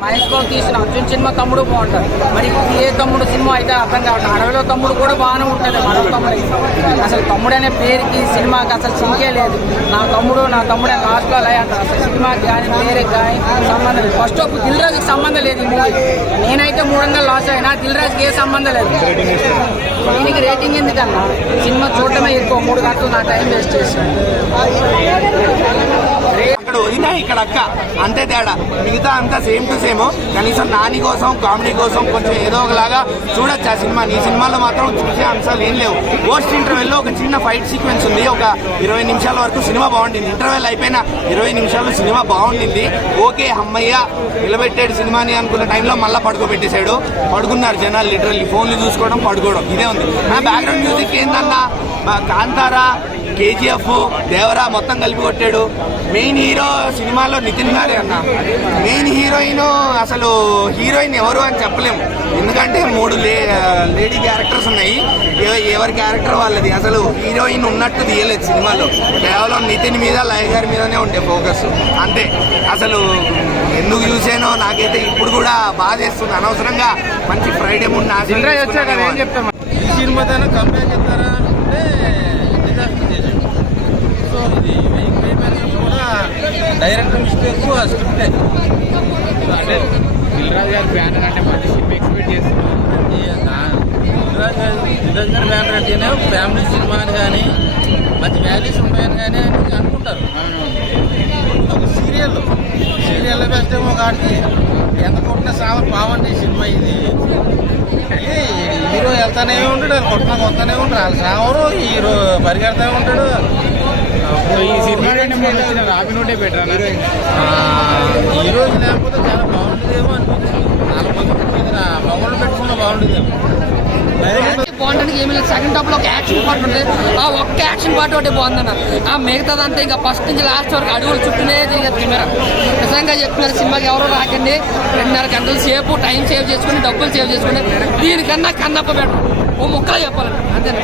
మహేష్ బాబు తీసిన అర్జున్ సినిమా తమ్ముడు బాగుంటుంది. మరి ఏ తమ్ముడు సినిమా అయితే అర్థం కావట్లేదు. అడవిలో తమ్ముడు కూడా బాగానే ఉంటుంది. మరో తమ్ముడు అసలు తమ్ముడు అనే పేరుకి సినిమాకి అసలు సింకే లేదు. నా తమ్ముడు అని లాస్ట్లో అలా అంటారు. అసలు సినిమాకి కానీ పేరుకి కానీ సంబంధం లేదు. ఫస్ట్ ఆఫ్ దిల్ రాజుకి సంబంధం లేదు ఈ మూవీ. నేనైతే 300 లాస్ అయినా దిల్ రాజుకి ఏ సంబంధం లేదు. దీనికి రేటింగ్ ఎందుకన్నా సినిమా చూడటమే ఎక్కువ. 3 గంటలు నా టైం వేస్ట్ చేశాను. అక్కడ వదినా ఇక్కడ అక్క అంతే తేడా. మిగతా అంతా సేమ్ టు సేమ్. కనీసం నాని కోసం కామెడీ కోసం కొంచెం ఏదో ఒకలాగా చూడొచ్చు ఆ సినిమా. ఈ సినిమాలో మాత్రం చూసే అంశాలు ఏం లేవు. పోస్ట్ ఇంటర్వెల్ లో ఒక చిన్న ఫైట్ సీక్వెన్స్ ఉంది. ఒక 20 నిమిషాల వరకు సినిమా బాగుంటుంది. ఇంటర్వెల్ అయిపోయిన 20 నిమిషాలు సినిమా బాగుంటుంది. ఓకే అమ్మయ్య నిలబెట్టాడు సినిమాని అనుకున్న టైంలో మళ్ళీ పడుకోబెట్టేశాడు. పడుకున్నారు జనాలు. లిటరల్లీ ఫోన్లు చూసుకోవడం పడుకోవడం ఇదే ఉంది. నా బ్యాక్గ్రౌండ్ మ్యూజిక్ ఏందన్నా కాంతారా, కేజీఎఫ్, దేవరా మొత్తం కలిపి కొట్టాడు. మెయిన్ హీరో సినిమాలో నితిన్ గారే అన్న. మెయిన్ హీరోయిన్ అసలు హీరోయిన్ ఎవరు అని చెప్పలేము. ఎందుకంటే 3 లేడీ క్యారెక్టర్స్ ఉన్నాయి. ఎవరి క్యారెక్టర్ వాళ్ళది. అసలు హీరోయిన్ ఉన్నట్టు తీయలేదు సినిమాలో. కేవలం నితిన్ మీద లయ గారి మీదనే ఉండే ఫోకస్ అంతే. అసలు ఎందుకు చూసానో నాకైతే ఇప్పుడు కూడా బాధేస్తుంది. అనవసరంగా మంచి ఫ్రైడే ముందు సినిమా కంపేర్ చేస్తారా అంటే డిజాస్టర్ చేసాడు. సో ఇది కూడా డైరెక్టర్ మిస్టేక్ స్క్రిప్ట్. అంటే దిల్ రాజు గారి బ్యానర్ అంటే మంచి సినిమా ఎక్స్పెక్ట్ చేస్తున్నాను. దిల్ రాజు గారి బ్యానర్ అంటేనే ఫ్యామిలీ సినిమా అని కానీ మంచి వాల్యూస్ ఉంటాయని కానీ అనుకుంటారు. ఒక సీరియల్లో బెస్ట్ ఏమో కాడికి ఎంత కొట్టినా చాలా బాగుంది సినిమా. ఇది హీరో వెళ్తానే ఉంటాడు, వాళ్ళు కొట్టినా కొత్తనే ఉంటాడు, వాళ్ళు సావరు. హీరో పరిగెడతానే ఉంటాడు. ఈ సినిమా రాబినుడే బెటర్. హీరోస్ లేకపోతే చాలా బాగుంటుందేమో అనిపించింది. 4 మంది మమ్మల్ని పెట్టుకున్నా బాగుంటుందేమో. బాగుంటుంది. ఏమి లేదు. సెకండ్ హాఫ్ లో ఒక యాక్షన్ పార్ట్ ఉంటుంది. ఆ ఒక్క యాక్షన్ పార్ట్ ఒకటి బాగుందన్న. ఆ మిగతాదంతా ఇంకా ఫస్ట్ నుంచి లాస్ట్ వరకు అడుగులు చుట్టూనే తిరిగేది కెమెరా. నిజంగా చెప్తున్నారు సినిమాకి ఎవరో రాకండి. 2.5 గంటల సేపు టైం సేవ్ చేసుకుని డబ్బులు సేవ్ చేసుకుని దీనికన్నా కన్నప్ప పెట్టడం ఓ ముక్కలు చెప్పాలండి అంతేనా.